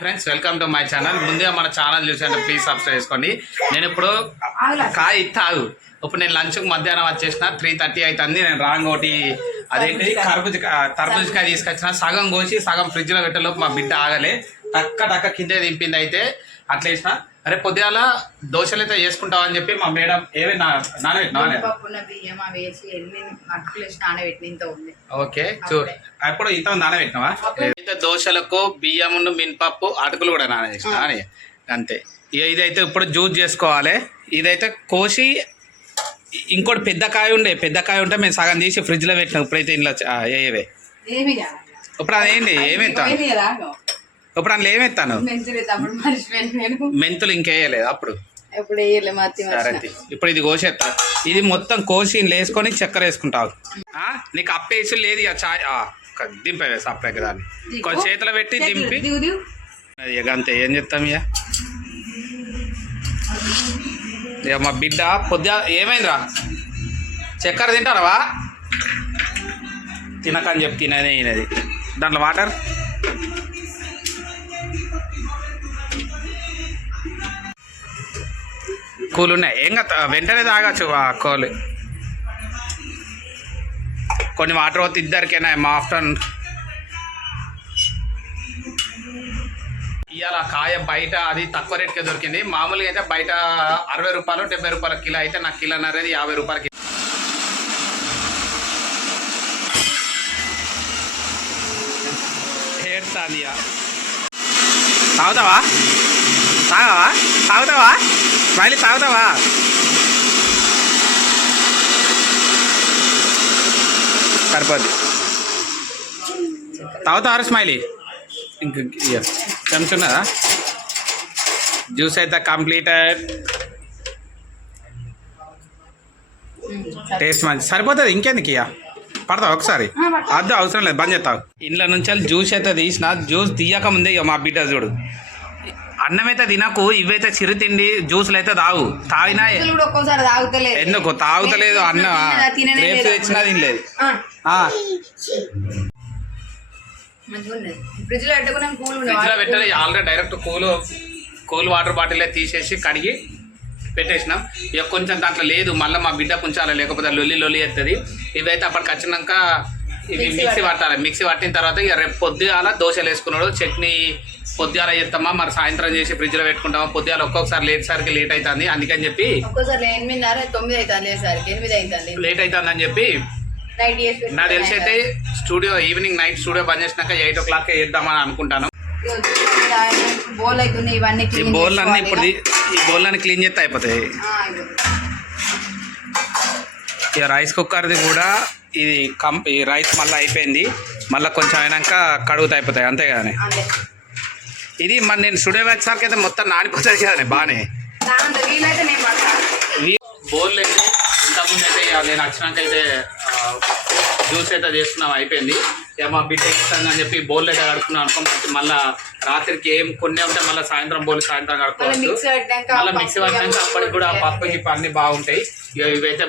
Friends welcome to my channel. ముందుగా మన channel చూసంటే please subscribe చేసుకోండి. నేను ఇప్పుడు కాయ తాగు. ఇప్పుడు నేను లంచ్కి మధ్యాహ్నం వచ్చేసిన త్రీ థర్టీ అవుతుంది నేను రాంగ్ ఒకటి అదేంటి కర్బూజ తర్బూజకాయ తీసుకొచ్చిన. సగం కోసి సగం ఫ్రిడ్జ్లో పెట్టలోపు మా బిడ్డ ఆగలే. టక్క టక్క కిందే దింపింది అయితే అట్లా వేసిన అరే పొద్దుగాల దోశలు అయితే చేసుకుంటావు అని చెప్పి మా మేడం ఏవి నా నానబెట్టినా పప్పున బియ్యం అవి వేసి ఎన్ని అటుకులు వేసి నానబెట్టిన ఇంత ఉంది. ఓకే చూ అప్పుడు ఇంత నానబెట్టినావా? అయితే దోశలకు బియ్యమును మినపప్పు అటుకులు కూడా నానబెట్టినా అని అంతే. ఇక ఇదైతే ఇప్పుడు జ్యూస్ చేసుకోవాలి. ఇదైతే కోసి ఇంకోటి పెద్ద కాయ ఉండే పెద్ద కాయ ఉంటే మేము సగం తీసి ఫ్రిడ్జ్లో పెట్టినాం. ఇప్పుడైతే ఇంట్లో ఏవే ఏమి ఇప్పుడు అదేంటి? కదా. ఇప్పుడు అందులో ఏమెత్తాను? మెంతులు ఇంకేయలేదు అప్పుడు. ఇప్పుడు ఇది కోసేస్తా ఇది మొత్తం కోసి వేసుకొని చక్కెర వేసుకుంటావు? నీకు అప్పేసి లేదు ఇక చాయ్. ఆ, క- దింపేవే సపరేట్ దాన్ని. కొంచెం చేతిలో పెట్టి దింపి. ఇక అంతే ఏం చెప్తాం ఇక? ఇక మా బిడ్డ పొద్దు ఏమైందిరా? చక్కెర తింటారవా తినకని చెప్పి తినదే తినది. దాంట్లో వాటర్? కూల్ ఉన్నాయి ఏం వెంటనే తాగచ్చు ఆ కోలు కొన్ని వాటర్ పోతే ఇద్దరికైనా మా ఆఫ్టర్నూన్. ఇవాళ కాయ బయట అది తక్కువ రేట్కే దొరికింది. మామూలుగా అయితే బయట అరవై రూపాయలు డెబ్బై రూపాయల కిలో అయితే నాకు కిలో అనేది యాభై రూపాయలకి తాగుతావా? తాగవా? తాగుతావా? స్మైలీ తాగుతావా? సరిపోద్ది. తాగుతావారా స్మైలీ? ఇంక ఇక చెంచున్నదా? జ్యూస్ అయితే కంప్లీటెడ్. టేస్ట్ మంచి సరిపోతుంది ఇంకెందుకు ఇక పడతావు ఒకసారి? అద్దు అవసరం లేదు బంద్ చేస్తావు. ఇంట్లో నుంచి జ్యూస్ అయితే తీసిన జ్యూస్ తీయక ముందే ఇక మా బిడ్డ చూడు. అన్నం అయితే తినకు ఇవైతే చిరు తిండి జ్యూస్లు అయితే తాగు తాగినా ఎందుకు? తాగుతలేదు అన్న? తెచ్చినా తినలేదు. ఫ్రిడ్జ్లో పెట్టాలి. Already direct cool cool water bottle తీసేసి కడిగి పెట్టేసినాం. ఇక కొంచెం దాంట్లో లేదు. మళ్ళీ మా బిడ్డ కొంచెం లేకపోతే లొల్లి లొల్లి ఎత్తది. ఇవైతే అప్పటికి వచ్చినాక ఇవి మిక్సీ పట్టాలి. మిక్సీ పట్టిన తర్వాత ఇక రేపు పొద్దుగాల దోశలు వేసుకున్నాడు. చట్నీ పొద్దుగాల చేస్తామా? మరి సాయంత్రం చేసి ఫ్రిడ్జ్లో పెట్టుకుంటామా? పొద్దుగాల ఒక్కొక్కసారి లేట్ సరికి లేట్ అవుతుంది అందుకని చెప్పి తొమ్మిది అవుతుంది లేట్ అవుతుందని చెప్పి నాకు తెలిసి అయితే స్టూడియో ఈవినింగ్ నైట్ స్టూడియో బంద్ చేసినాక ఎయిట్ ఓ క్లాక్ చేద్దామని అనుకుంటాను. బోల్ ఇవన్నీ ఈ బౌల్ అన్ని. ఇప్పుడు ఈ బౌల్ అన్ని క్లీన్ చేస్తే అయిపోతాయి. ఇక రైస్ కుక్కర్ది కూడా ఇది కం ఈ రైస్ మళ్ళీ అయిపోయింది. మళ్ళీ కొంచెం అయినాక కడుగుతా అయిపోతాయి. అంతే అంతే. ఇది మరి నేను స్టూడియో వచ్చేసరికి అయితే మొత్తం నానిపోతుంది కదా బాగానే బౌల్ అయితే ఇంతకుముందు అయితే నేను వచ్చినాక అయితే జ్యూస్ అయితే చేసుకున్నాం అయిపోయింది. ఇక మా బిడ్డ ఇస్తాను అని చెప్పి బౌల్ అయితే కడుక్కున్నాం అనుకో మళ్ళీ రాత్రికి ఏం కొన్ని ఉంటే మళ్ళీ సాయంత్రం బౌల్ సాయంత్రం కడుక్కోవచ్చు. మళ్ళీ మిక్సీ పట్టినాక అప్పటికి కూడా పప్పు గిప్పు అన్ని బాగుంటాయి. ఇక ఇవైతే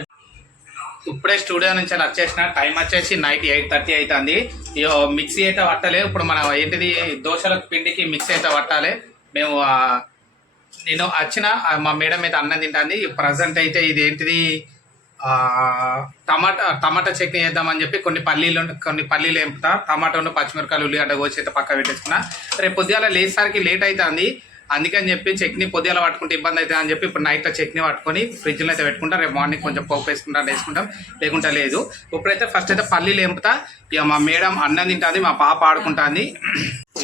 ఇప్పుడే స్టూడియో నుంచి అలా వచ్చేసిన. టైం వచ్చేసి నైట్ ఎయిట్ థర్టీ అవుతుంది ఇక మిక్సీ అయితే పట్టలే ఇప్పుడు మనం ఏంటిది దోశల పిండికి మిక్సీ అయితే పట్టాలి. మేము నేను వచ్చిన మా మేడం అయితే అన్నం తింటుంది. ప్రజెంట్ అయితే ఇది ఏంటిది టమాటా టమాటా చట్నీ వేద్దామని చెప్పి కొన్ని పల్లీలు కొన్ని పల్లీలు వేపుతా టమాటా పచ్చిమిరకాయలు ఉల్లిగడ్డ కోసి అయితే పక్క పెట్టేసుకున్నా. రేపు పొద్దుగాల లేసరికి లేట్ అవుతుంది అందుకని చెప్పి చట్నీ పొద్దుగాల పట్టుకుంటే ఇబ్బంది అవుతుంది అని చెప్పి ఇప్పుడు నైట్లో చట్నీ పట్టుకొని ఫ్రిడ్జ్లో అయితే పెట్టుకుంటాం. రేపు మార్నింగ్ కొంచెం పోపు వేసుకుంటా వేసుకుంటాం. లేకుంటే లేదు. ఇప్పుడైతే ఫస్ట్ అయితే పల్లీలు ఎంపుతా ఇక మా మేడం అన్నం తింటుంది మా పాప ఆడుకుంటుంది.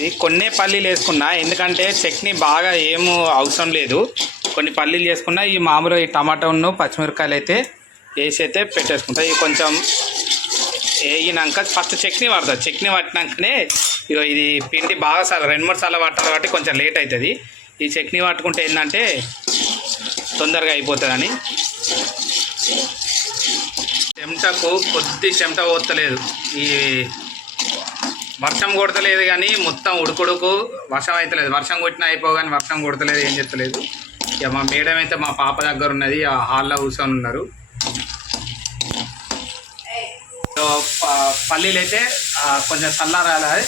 ఈ కొన్ని పల్లీలు వేసుకున్నా. ఎందుకంటే చట్నీ బాగా ఏం అవసరం లేదు. కొన్ని పల్లీలు చేసుకున్నా ఈ మామూలు ఈ టమాటాను పచ్చిమిరకాయలు అయితే వేసి అయితే పెట్టేసుకుంటా. ఇవి కొంచెం వేగినాక ఫస్ట్ చట్నీ పడుతుంది చట్నీ పట్టినాకనే ఇక ఇది పిండి బాగా సార్లు రెండు మూడు సార్లు పట్టాలి కాబట్టి కొంచెం లేట్ అవుతుంది. ఈ చట్నీ పట్టుకుంటే ఏంటంటే తొందరగా అయిపోతుందని. చెమటకు కొద్ది చెమట పోతలేదు. ఈ వర్షం కొడతలేదు కానీ మొత్తం ఉడుకుడుకు వర్షం అవుతలేదు వర్షం కొట్టినా అయిపోగానే వర్షం కొడతలేదు ఏం చెప్తలేదు ఇక మా మేడం అయితే మా పాప దగ్గర ఉన్నది ఆ హాల్లో కూర్చొని ఉన్నారు. పల్లీలు అయితే కొంచెం చల్లారాలి.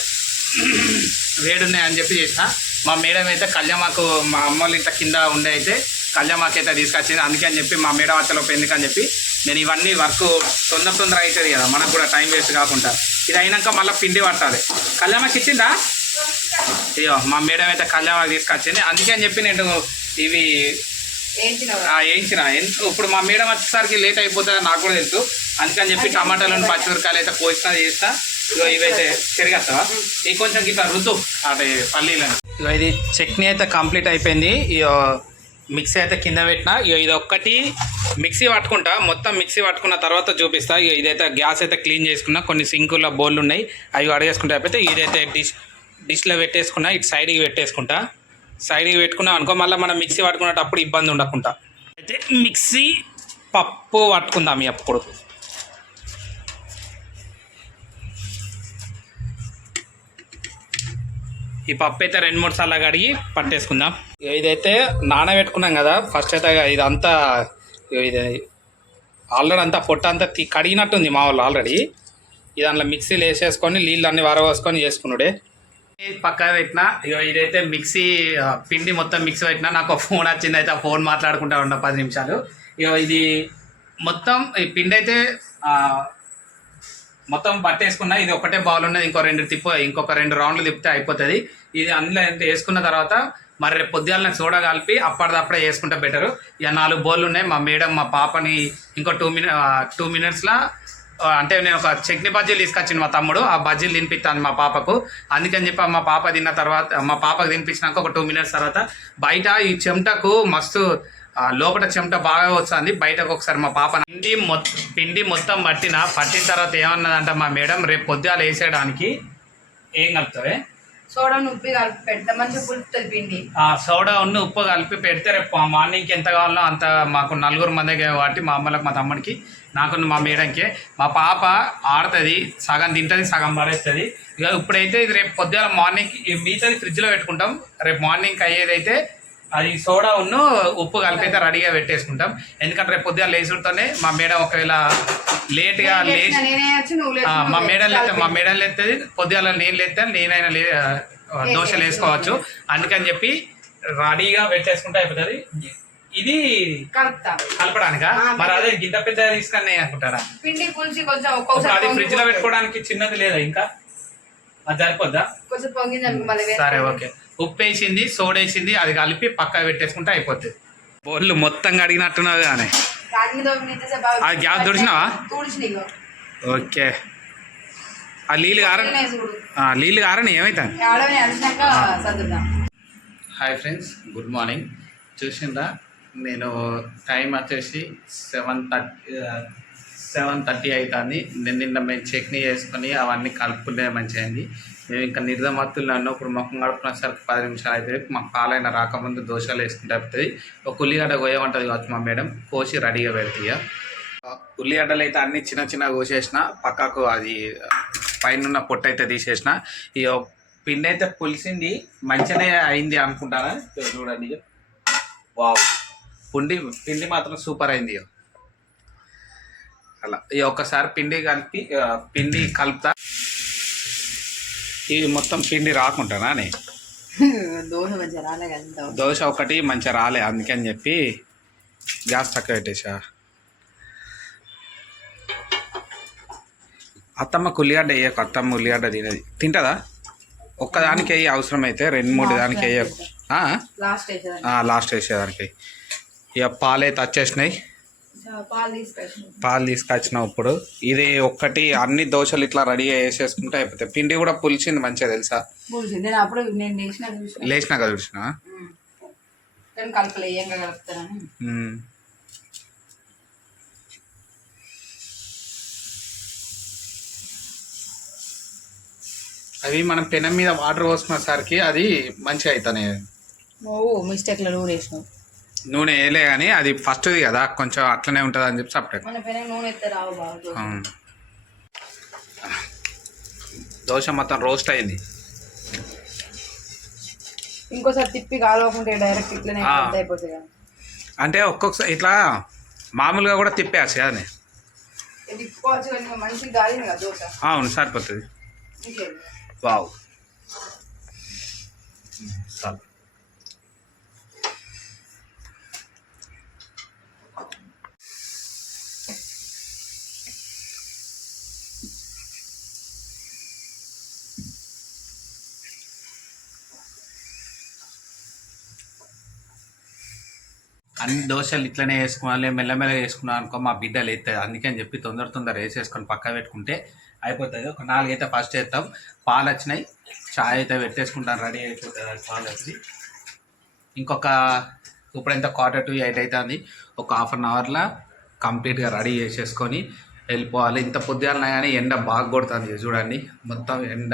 వేడున్నాయి అని చెప్పి చేసిన. మా మేడం అయితే కళ్యామాకు మా అమ్మ వాళ్ళ ఇంత కింద ఉండే అయితే కళ్యామాకు అయితే తీసుకొచ్చింది. అందుకే అని చెప్పి మా మేడం అత్తలోపు ఎందుకని చెప్పి నేను ఇవన్నీ వర్క్ తొందర తొందర అవుతుంది కదా మనకు కూడా టైం వేస్ట్ కాకుండా. ఇది అయినాక మళ్ళీ పిండి పట్టాలి కళ్యామాకు ఇచ్చిందా? అయ్యో మా మేడం అయితే కళ్యామాకు తీసుకొచ్చింది. అందుకే అని చెప్పి నేను ఇవి వేయించిన. ఇప్పుడు మా మేడం వచ్చేసరికి లేట్ అయిపోతుందని నాకు కూడా తెలుసు. అందుకని చెప్పి టమాటాలను పచ్చిమిరకాయలు అయితే కోసినా చేస్తా ఇగో ఇవైతే తిరిగేస్తావా? ఇది కొంచెం ఇట్లా రుద్దు. అవి పల్లీలను. ఇగో ఇది చట్నీ అయితే కంప్లీట్ అయిపోయింది. ఇగో మిక్సీ అయితే కింద పెట్టిన. ఇగో ఇది ఒక్కటి మిక్సీ పట్టుకుంటా. మొత్తం మిక్సీ పట్టుకున్న తర్వాత చూపిస్తా. ఇగో ఇదైతే గ్యాస్ అయితే క్లీన్ చేసుకున్నా. కొన్ని సింకుల్లో బౌల్ ఉన్నాయి. అవి అడిగేసుకుంటే అయిపోతే ఇదైతే డిష్ డిష్లో పెట్టేసుకున్నా. ఇటు సైడ్కి పెట్టేసుకుంటా. సైడ్కి పెట్టుకున్నాం అనుకో మళ్ళీ మనం మిక్సీ పట్టుకునేటప్పుడు ఇబ్బంది ఉండకుండా. అయితే మిక్సీ పప్పు పట్టుకుందాం అప్పుడు. ఈ పప్పు అయితే రెండు మూడు సార్లు కడిగి పట్టేసుకుందాం. ఇక ఇదైతే నానబెట్టుకున్నాం కదా ఫస్ట్ అయితే ఇదంతా ఇది ఆల్రెడీ అంతా పొట్ట అంతా తీ- కడిగినట్టుంది మా వాళ్ళు ఆల్రెడీ. ఇది అందులో మిక్సీలో వేసేసుకొని నీళ్ళు అన్ని వరవేసుకొని చేసుకున్నాడే పక్కా పెట్టిన ఇగో ఇదైతే మిక్సీ పిండి మొత్తం మిక్సీ పెట్టిన నాకు ఫోన్ వచ్చింది అయితే ఆ ఫోన్ మాట్లాడుకుంటా ఉన్న పది నిమిషాలు. ఇగో ఇది మొత్తం ఈ పిండి అయితే మొత్తం పట్టేసుకున్నా ఇది ఒకటే బౌల్ ఉన్నది ఇంకో రెండు తిప్పు ఇంకొక రెండు రౌండ్లు తిప్పితే అయిపోతుంది. ఇది అందులో ఎంత వేసుకున్న తర్వాత మరి రేపు పొద్దుగాల సోడా కలిపి అప్పటిదప్పుడే వేసుకుంటే బెటరు ఇక నాలుగు బౌళ్ళు ఉన్నాయి. మా మేడం మా పాపని ఇంకో టూ మినిట్ టూ మినిట్స్లో అంటే నేను ఒక చట్నీ బజ్జీలు తీసుకొచ్చింది మా తమ్ముడు. ఆ బజ్జీలు తినిపిస్తాను మా పాపకు. అందుకని చెప్పి మా పాప తిన్న తర్వాత మా పాపకు తినిపించినాక ఒక టూ మినిట్స్ తర్వాత బయట ఈ చెమటకు మస్తు లోపల చెమట బాగా వస్తుంది. బయటకు ఒకసారి మా పాప పిండి మొత్తం పిండి మొత్తం పట్టిన పట్టిన తర్వాత ఏమన్నదంట మా మేడం రేపు పొద్దుగాల వేసేయడానికి ఏం కలుపుతావే? సోడా ఉప్పి కలిపి పెడతా మంచిగా పులుపుతుంది పిండి. సోడా ఉన్న ఉప్పు కలిపి పెడితే రేపు మార్నింగ్కి ఎంత కావాలో అంత మాకు నలుగురు మంది కాబట్టి మా అమ్మలకు మా తమ్ముడికి నాకు మా మేడంకి. మా పాప ఆడుతుంది సగం తింటుంది సగం పడేస్తుంది. ఇక ఇప్పుడైతే ఇది రేపు పొద్దున మార్నింగ్ మిగతాది ఫ్రిడ్జ్లో పెట్టుకుంటాం. రేపు మార్నింగ్ అయ్యేదైతే అది సోడా ఉన్ను ఉప్పు కలిపి అయితే రెడీగా పెట్టేసుకుంటాం. ఎందుకంటే రేపు పొద్దున లేచుడితోనే మా మేడం ఒకవేళ లేట్గా లేచి మా మేడం లేస్తే మా. మేడం లేస్తుంది పొద్దుగాల నేను లేస్తే నేనైనా లే దోశలు వేసుకోవచ్చు. అందుకని చెప్పి రెడీగా పెట్టేసుకుంటే అయిపోతుంది. ఇది కలుపుతా. కలపడానికా? మరి అదే గింత పెద్ద తీసుకొని అనుకుంటారా? పిండి పులిసి కొంచెం అది ఫ్రిడ్జ్లో. పెట్టుకోవడానికి చిన్నది లేదా ఇంకా? అది సరిపోద్దా? సరే ఓకే. ఉప్పు వేసింది సోడేసింది అది కలిపి పక్క పెట్టేసుకుంటే అయిపోతుంది బోళ్ళు మొత్తం కడిగినట్టున్నది కానీ. ఆ గ్యాస్ తుడిచినావా? ఓకే. ఆ నీళ్ళు కార నీళ్ళు కారని ఏమవుతుంది హాయ్ ఫ్రెండ్స్ గుడ్ మార్నింగ్. చూసిందా నేను టైం వచ్చేసి సెవెన్ థర్టీ సెవెన్ థర్టీ అవుతుంది నేను నిన్న మేము చట్నీ చేసుకొని అవన్నీ కలుపుకునే మంచిగా అయింది. మేము ఇంకా నిర్ధమత్తులు అన్నప్పుడు ముఖం గడుపుకునేసరికి పది నిమిషాలు అవుతుంది మాకు పాలైన రాకముందు దోశలు వేసుకుంటే అవుతుంది ఒక ఉల్లిగడ్డ కోయమంటుంది కావచ్చు మా మేడం. కోసి రెడీగా పెడుతుంది ఇక. ఉల్లిగడ్డలు అయితే అన్ని చిన్న చిన్న కోసేసిన. పక్కకు అది పైన పొట్టు అయితే తీసేసిన. ఇక పిండి అయితే పులిసింది. మంచిగానే అయింది అనుకుంటారా? ఇక చూడండి ఇక. వావ్. పిండి పిండి మాత్రం సూపర్ అయింది ఇక. అలా. ఇక ఒక్కసారి పిండి కలిపి పిండి కలుపుతా. ఇది మొత్తం పిండి రాకుంటానా అని. దోశ ఒకటి మంచిగా రాలే అందుకని చెప్పి గ్యాస్ తక్కువ పెట్టేసా. అత్తమ్మ ఉల్లిగడ్డ వేయకు అత్తమ్మ ఉల్లిగడ్డ తినది. తింటదా? ఒక్కదానికి వేయి అవసరం అయితే రెండు మూడు దానికి వేయకు? లాస్ట్ వేసేదానికి. ఇక పాలు వచ్చేసినాయి పాలు తీసుకొచ్చి పాలు తీసుకొచ్చినాం ఇప్పుడు ఇది ఒక్కటి అన్ని దోశలు ఇట్లా రెడీగా వేసేసుకుంటే అయిపోతాయి. పిండి కూడా పులిచింది మంచిగా తెలుసా? నేను అప్పుడు నేను లేచిన లేచినాక చూసిన? అవి మనం పెనం మీద వాటర్ పోసుకునేసరికి అది మంచిగా అవుతాయి ఓ మిస్టేక్లో నూనె వేసినావు నూనె వేయలే కానీ అది ఫస్ట్ది కదా కొంచెం అట్లనే ఉంటుంది అని చెప్పి సపరేట్ దోశ. మొత్తం రోస్ట్ అయింది. ఇంకోసారి తిప్పి కాలవకుంటే డైరెక్ట్ ఇట్లనే అయిపోతుంది అంటే ఒక్కొక్కసారి ఇట్లా మామూలుగా కూడా తిప్పేసి అది దోశ. అవును సరిపోతుంది. వావ్. చాలు అన్ని దోశలు ఇట్లనే వేసుకోవాలి మెల్లమెల్లగా వేసుకున్నాం అనుకో మా బిడ్డలు ఎత్తాయి అందుకని చెప్పి తొందర తొందర వేసేసుకొని పక్క పెట్టుకుంటే అయిపోతుంది. ఒక నాలుగు అయితే ఫస్ట్ వేస్తాం. పాలు వచ్చినాయి. చాయ్ అయితే పెట్టేసుకుంటాం రెడీ అయిపోతుంది పాలు వచ్చి. ఇంకొక ఇప్పుడు ఎంత క్వార్టర్ టు ఎయిట్ అవుతుంది ఒక హాఫ్ అన్ అవర్లో కంప్లీట్గా రెడీ చేసేసుకొని వెళ్ళిపోవాలి. ఇంత పొద్దున్న కానీ ఎండ బాగా కొడుతుంది. చూడండి. మొత్తం ఎండ.